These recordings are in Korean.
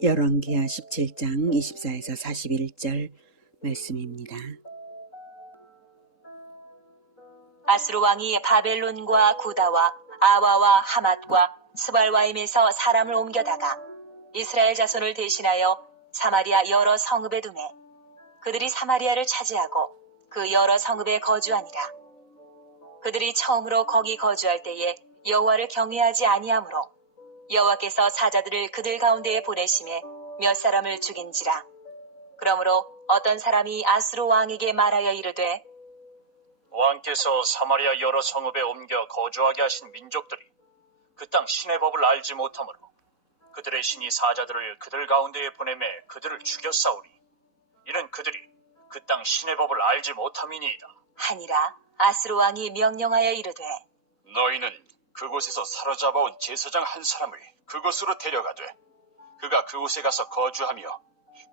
열왕기하 17장 24에서 41절 말씀입니다. 아수르 왕이 바벨론과 구다와 아와와 하맛과 스발와임에서 사람을 옮겨다가 이스라엘 자손을 대신하여 사마리아 여러 성읍에 두매 그들이 사마리아를 차지하고 그 여러 성읍에 거주하니라. 그들이 처음으로 거기 거주할 때에 여호와를 경외하지 아니하므로 여호와께서 사자들을 그들 가운데에 보내심에 몇 사람을 죽인지라. 그러므로 어떤 사람이 아수르 왕에게 말하여 이르되 왕께서 사마리아 여러 성읍에 옮겨 거주하게 하신 민족들이 그 땅 신의 법을 알지 못하므로 그들의 신이 사자들을 그들 가운데에 보내매 그들을 죽였사오니 이는 그들이 그 땅 신의 법을 알지 못함이니이다 하니라. 아수르 왕이 명령하여 이르되 너희는 그곳에서 사로잡아온 제사장 한 사람을 그곳으로 데려가되 그가 그곳에 가서 거주하며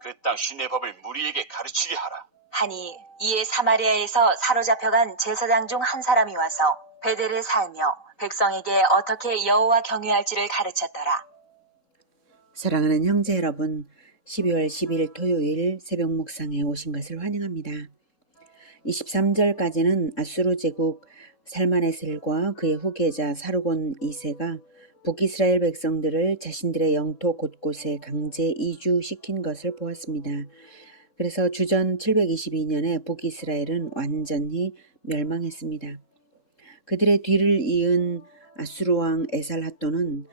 그 땅 신의 법을 무리에게 가르치게 하라. 하니 이에 사마리아에서 사로잡혀간 제사장 중 한 사람이 와서 베델에 살며 백성에게 어떻게 여호와 경외할지를 가르쳤더라. 사랑하는 형제 여러분, 12월 10일 토요일 새벽 묵상에 오신 것을 환영합니다. 23절까지는 아수르 제국 살마네셀과 그의 후계자 사르곤 2세가 북이스라엘 백성들을 자신들의 영토 곳곳에 강제 이주시킨 것을 보았습니다. 그래서 주전 722년에 북이스라엘은 완전히 멸망했습니다. 그들의 뒤를 이은 아수르 왕 에살핫돈은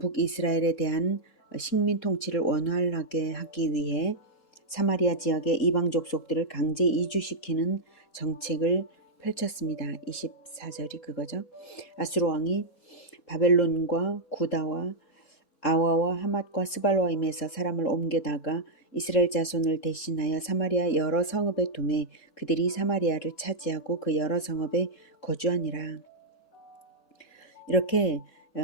북이스라엘에 대한 식민 통치를 원활하게 하기 위해 사마리아 지역의 이방 족속들을 강제 이주시키는 정책을 펼쳤습니다. 24절이 그거죠. 아수르 왕이 바벨론과 구다와 아와와 하맛과 스발와임에서 사람을 옮겨다가 이스라엘 자손을 대신하여 사마리아 여러 성읍에 두매 그들이 사마리아를 차지하고 그 여러 성읍에 거주하니라. 이렇게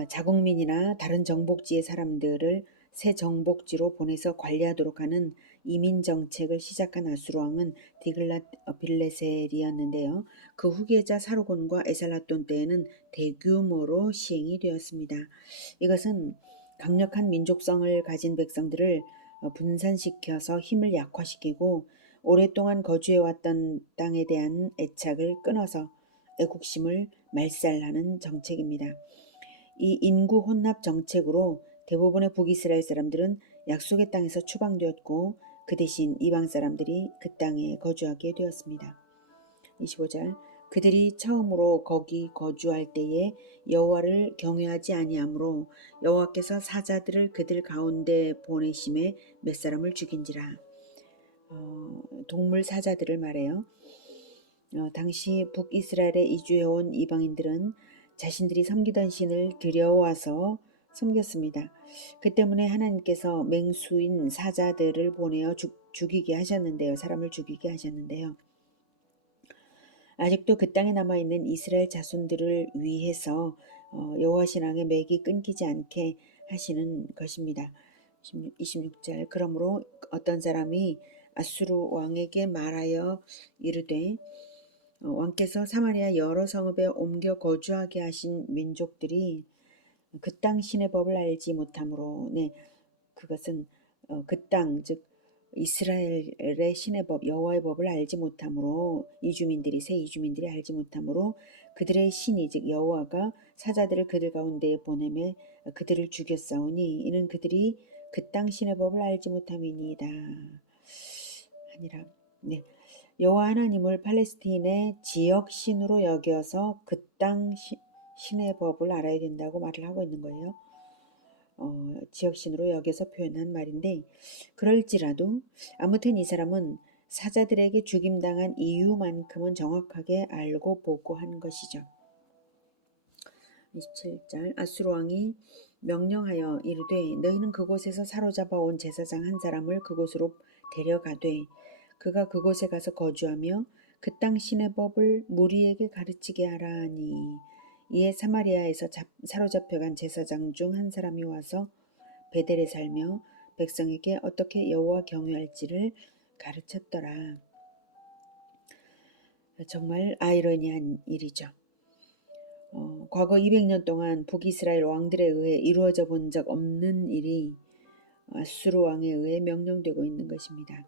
자국민이나 다른 정복지의 사람들을 새 정복지로 보내서 관리하도록 하는 이민 정책을 시작한 아수르 왕은 디글랏 빌레셀이었는데요. 그 후계자 사르곤과 에살핫돈 때에는 대규모로 시행이 되었습니다. 이것은 강력한 민족성을 가진 백성들을 분산시켜서 힘을 약화시키고 오랫동안 거주해왔던 땅에 대한 애착을 끊어서 애국심을 말살하는 정책입니다. 이 인구 혼납 정책으로 대부분의 북이스라엘 사람들은 약속의 땅에서 추방되었고 그 대신 이방 사람들이 그 땅에 거주하게 되었습니다. 25절 그들이 처음으로 거기 거주할 때에 여호와를 경외하지 아니하므로 여호와께서 사자들을 그들 가운데 보내심에 몇 사람을 죽인지라. 동물 사자들을 말해요. 당시 북이스라엘에 이주해온 이방인들은 자신들이 섬기던 신을 들여와서 섬겼습니다. 그 때문에 하나님께서 맹수인 사자들을 보내어 죽이게 하셨는데요. 사람을 죽이게 하셨는데요. 아직도 그 땅에 남아있는 이스라엘 자손들을 위해서 여호와 신앙의 맥이 끊기지 않게 하시는 것입니다. 26절 그러므로 어떤 사람이 아수르 왕에게 말하여 이르되 왕께서 사마리아 여러 성읍에 옮겨 거주하게 하신 민족들이 그 땅 신의 법을 알지 못하므로 그것은 그 땅 즉 이스라엘의 신의 법 여호와의 법을 알지 못하므로 새 이주민들이 알지 못하므로 그들의 신이 즉 여호와가 사자들을 그들 가운데에 보내매 그들을 죽였사오니 이는 그들이 그 땅 신의 법을 알지 못함이니이다 하니라. 여호와 하나님을 팔레스틴의 지역 신으로 여겨서 그 땅 신의 법을 알아야 된다고 말을 하고 있는 거예요. 지역 신으로 여겨서 표현한 말인데 그럴지라도 아무튼 이 사람은 사자들에게 죽임당한 이유만큼은 정확하게 알고 보고한 것이죠. 27절 아수르 왕이 명령하여 이르되 너희는 그곳에서 사로잡아 온 제사장 한 사람을 그곳으로 데려가되 그가 그곳에 가서 거주하며 그 땅 신의 법을 무리에게 가르치게 하라 하니 이에 사마리아에서 사로잡혀간 제사장 중 한 사람이 와서 베델에 살며 백성에게 어떻게 여호와 경외할지를 가르쳤더라. 정말 아이러니한 일이죠. 과거 200년 동안 북이스라엘 왕들에 의해 이루어져 본 적 없는 일이 아수르 왕에 의해 명령되고 있는 것입니다.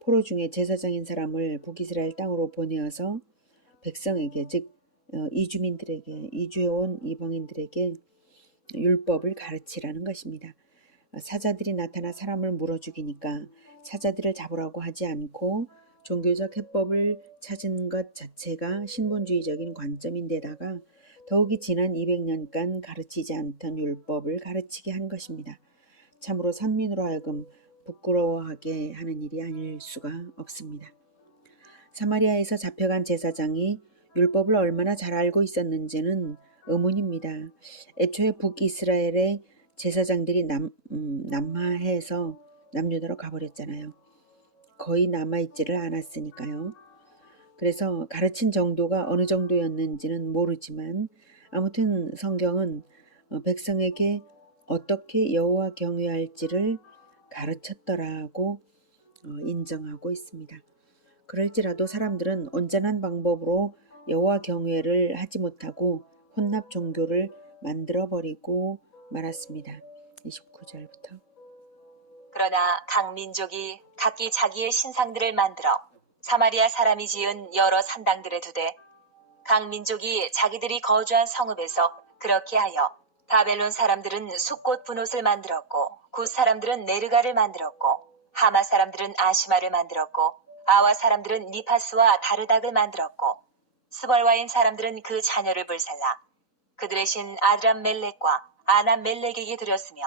포로 중에 제사장인 사람을 북이스라엘 땅으로 보내어서 백성에게, 즉 이주민들에게, 이주해온 이방인들에게 율법을 가르치라는 것입니다. 사자들이 나타나 사람을 물어 죽이니까 사자들을 잡으라고 하지 않고 종교적 해법을 찾은 것 자체가 신본주의적인 관점인데다가 더욱이 지난 200년간 가르치지 않던 율법을 가르치게 한 것입니다. 참으로 선민으로 하여금 부끄러워하게 하는 일이 아닐 수가 없습니다. 사마리아에서 잡혀간 제사장이 율법을 얼마나 잘 알고 있었는지는 의문입니다. 애초에 북이스라엘의 제사장들이 남하해서 남유다로 가버렸잖아요. 거의 남아있지를 않았으니까요. 그래서 가르친 정도가 어느 정도였는지는 모르지만 아무튼 성경은 백성에게 어떻게 여호와 경외할지를 가르쳤더라고 인정하고 있습니다. 그럴지라도 사람들은 온전한 방법으로 여호와 경외를 하지 못하고 혼납 종교를 만들어버리고 말았습니다. 29절부터. 그러나 각 민족이 각기 자기의 신상들을 만들어 사마리아 사람이 지은 여러 산당들에 두되 각 민족이 자기들이 거주한 성읍에서 그렇게 하여 바벨론 사람들은 숫꽃 분옷을 만들었고 굿 사람들은 네르가를 만들었고 하마 사람들은 아시마를 만들었고 아와 사람들은 니파스와 다르닥을 만들었고 스벌와임 사람들은 그 자녀를 불살라 그들의 신 아드람 멜렉과 아남 멜렉에게 드렸으며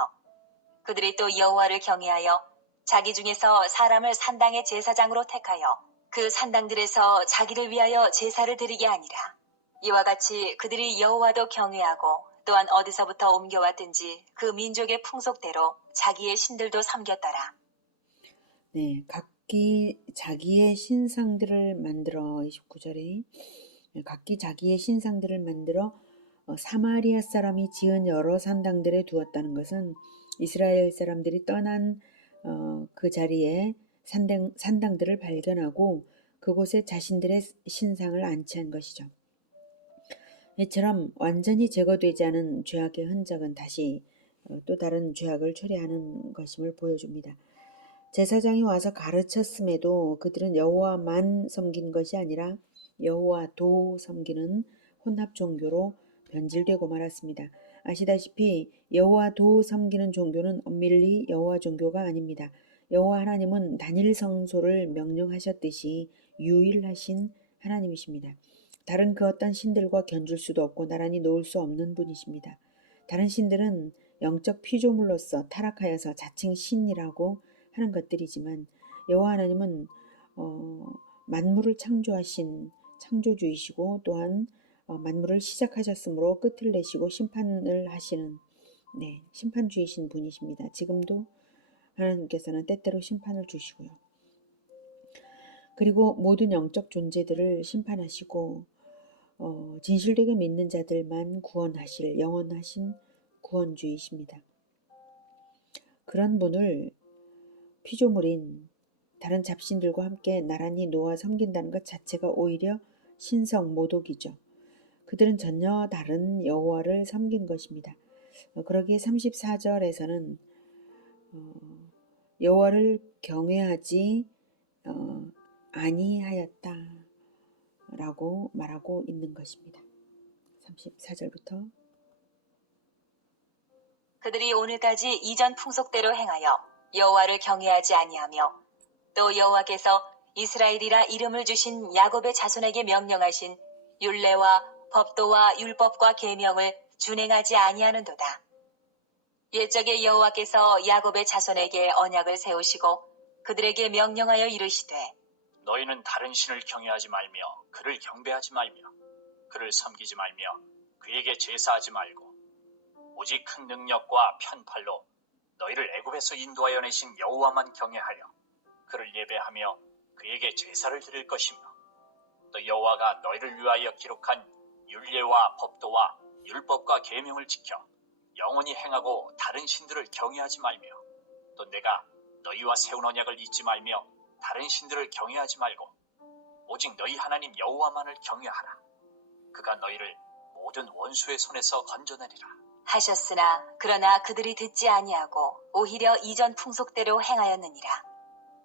그들이 또 여호와를 경외하여 자기 중에서 사람을 산당의 제사장으로 택하여 그 산당들에서 자기를 위하여 제사를 드리게 하니라. 이와 같이 그들이 여호와도 경외하고 또한 어디서부터 옮겨왔든지 그 민족의 풍속대로 자기의 신들도 섬겼더라. 네, 각기 자기의 신상들을 만들어 29절에 각기 자기의 신상들을 만들어 사마리아 사람이 지은 여러 산당들에 두었다는 것은 이스라엘 사람들이 떠난 그 자리에 산당들을 발견하고 그곳에 자신들의 신상을 안치한 것이죠. 이처럼 완전히 제거되지 않은 죄악의 흔적은 다시 또 다른 죄악을 초래하는 것임을 보여줍니다. 제사장이 와서 가르쳤음에도 그들은 여호와만 섬긴 것이 아니라 여호와도 섬기는 혼합 종교로 변질되고 말았습니다. 아시다시피 여호와도 섬기는 종교는 엄밀히 여호와 종교가 아닙니다. 여호와 하나님은 단일 성소를 명령하셨듯이 유일하신 하나님이십니다. 다른 그 어떤 신들과 견줄 수도 없고 나란히 놓을 수 없는 분이십니다. 다른 신들은 영적 피조물로서 타락하여서 자칭 신이라고 하는 것들이지만 여호와 하나님은 만물을 창조하신 창조주이시고 또한 만물을 시작하셨으므로 끝을 내시고 심판을 하시는 심판주이신 분이십니다. 지금도 하나님께서는 때때로 심판을 주시고요. 그리고 모든 영적 존재들을 심판하시고 진실되게 믿는 자들만 구원하실 영원하신 구원주이십니다. 그런 분을 피조물인 다른 잡신들과 함께 나란히 놓아 섬긴다는 것 자체가 오히려 신성 모독이죠. 그들은 전혀 다른 여호와를 섬긴 것입니다. 그러기에 34절에서는 여호와를 경외하지 아니하였다 라고 말하고 있는 것입니다. 34절부터 그들이 오늘까지 이전 풍속대로 행하여 여호와를 경외하지 아니하며 또 여호와께서 이스라엘이라 이름을 주신 야곱의 자손에게 명령하신 율례와 법도와 율법과 계명을 준행하지 아니하는도다. 옛적에 여호와께서 야곱의 자손에게 언약을 세우시고 그들에게 명령하여 이르시되 너희는 다른 신을 경외하지 말며 그를 경배하지 말며 그를 섬기지 말며 그에게 제사하지 말고 오직 큰 능력과 편팔로 너희를 애굽에서 인도하여 내신 여호와만 경외하여 그를 예배하며 그에게 제사를 드릴 것이며 또 여호와가 너희를 위하여 기록한 율례와 법도와 율법과 계명을 지켜 영원히 행하고 다른 신들을 경외하지 말며 또 내가 너희와 세운 언약을 잊지 말며 다른 신들을 경외하지 말고 오직 너희 하나님 여호와만을 경외하라. 그가 너희를 모든 모든 원수의 손에서 건져내리라. 하셨으나 그러나 그들이 듣지 아니하고 오히려 이전 풍속대로 행하였느니라.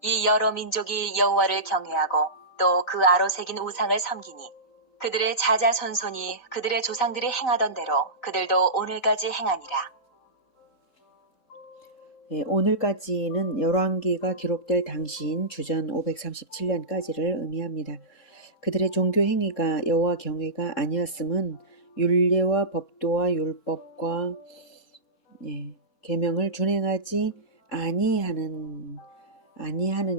이 여러 민족이 여호와를 경외하고 또 그 아로 새긴 우상을 섬기니 그들의 자자손손이 그들의 조상들이 행하던 대로 그들도 오늘까지 행하니라. 예, 오늘까지는 열왕기가 기록될 당시인 주전 537년까지를 의미합니다. 그들의 종교 행위가 여호와 경외가 아니었음은 율례와 법도와 율법과 계명을 준행하지 아니하는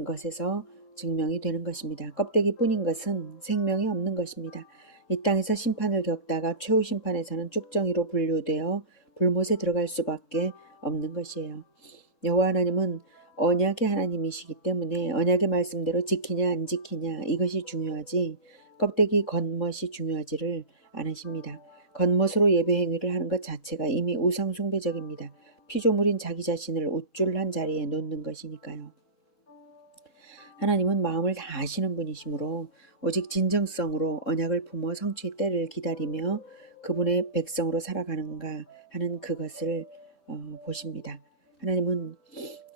것에서 증명이 되는 것입니다. 껍데기뿐인 것은 생명이 없는 것입니다. 이 땅에서 심판을 겪다가 최후 심판에서는 쭉정이로 분류되어 불못에 들어갈 수밖에 없는 것이에요. 여호와 하나님은 언약의 하나님이시기 때문에 언약의 말씀대로 지키냐 안 지키냐 이것이 중요하지 껍데기 겉멋이 중요하지를 않으십니다. 겉멋으로 예배 행위를 하는 것 자체가 이미 우상 숭배적입니다. 피조물인 자기 자신을 우쭐한 자리에 놓는 것이니까요. 하나님은 마음을 다 아시는 분이시므로 오직 진정성으로 언약을 품어 성취의 때를 기다리며 그분의 백성으로 살아가는가 하는 그것을 보십니다. 하나님은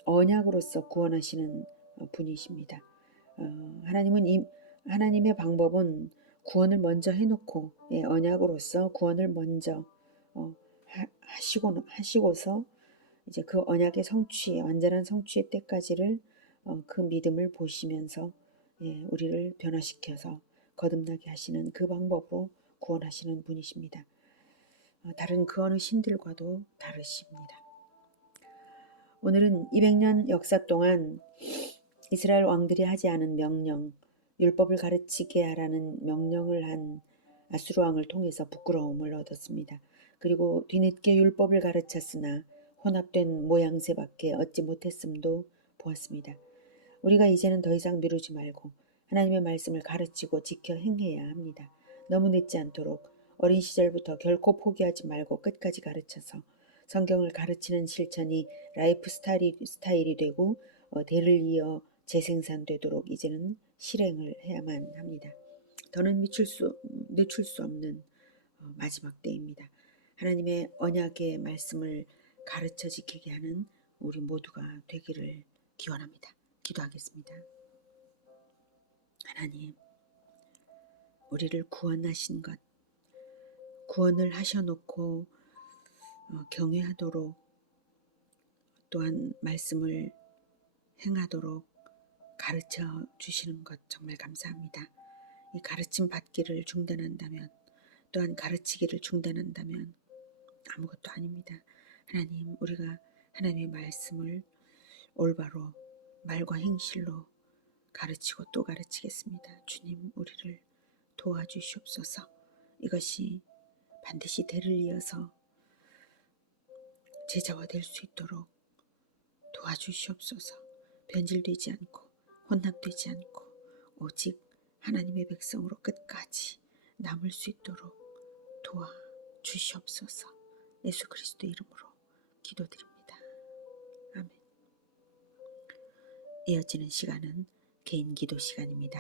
언약으로서 구원하시는 분이십니다. 하나님의 방법은 구원을 먼저 해놓고 언약으로서 구원을 먼저 하시고서 이제 그 언약의 성취, 완전한 성취의 때까지를 그 믿음을 보시면서 우리를 변화시켜서 거듭나게 하시는 그 방법으로 구원하시는 분이십니다. 다른 그 어느 신들과도 다르십니다. 오늘은 200년 역사 동안 이스라엘 왕들이 하지 않은 명령, 율법을 가르치게 하라는 명령을 한 아수르 왕을 통해서 부끄러움을 얻었습니다. 그리고 뒤늦게 율법을 가르쳤으나 혼합된 모양새밖에 얻지 못했음도 보았습니다. 우리가 이제는 더 이상 미루지 말고 하나님의 말씀을 가르치고 지켜 행해야 합니다. 너무 늦지 않도록 어린 시절부터 결코 포기하지 말고 끝까지 가르쳐서 성경을 가르치는 실천이 라이프 스타일이 되고 대를 이어 재생산되도록 이제는 실행을 해야만 합니다. 더는 늦출 수 없는 마지막 때입니다. 하나님의 언약의 말씀을 가르쳐 지키게 하는 우리 모두가 되기를 기원합니다. 기도하겠습니다. 하나님, 우리를 구원하신 것, 구원을 하셔놓고 경외하도록 또한 말씀을 행하도록 가르쳐 주시는 것 정말 감사합니다. 이 가르침 받기를 중단한다면 또한 가르치기를 중단한다면 아무것도 아닙니다. 하나님, 우리가 하나님의 말씀을 올바로 말과 행실로 가르치고 또 가르치겠습니다. 주님, 우리를 도와주시옵소서. 이것이 반드시 대를 이어서 제자와 될 수 있도록 도와주시옵소서. 변질되지 않고 혼합되지 않고 오직 하나님의 백성으로 끝까지 남을 수 있도록 도와주시옵소서. 예수 그리스도 이름으로 기도드립니다. 아멘. 이어지는 시간은 개인 기도 시간입니다.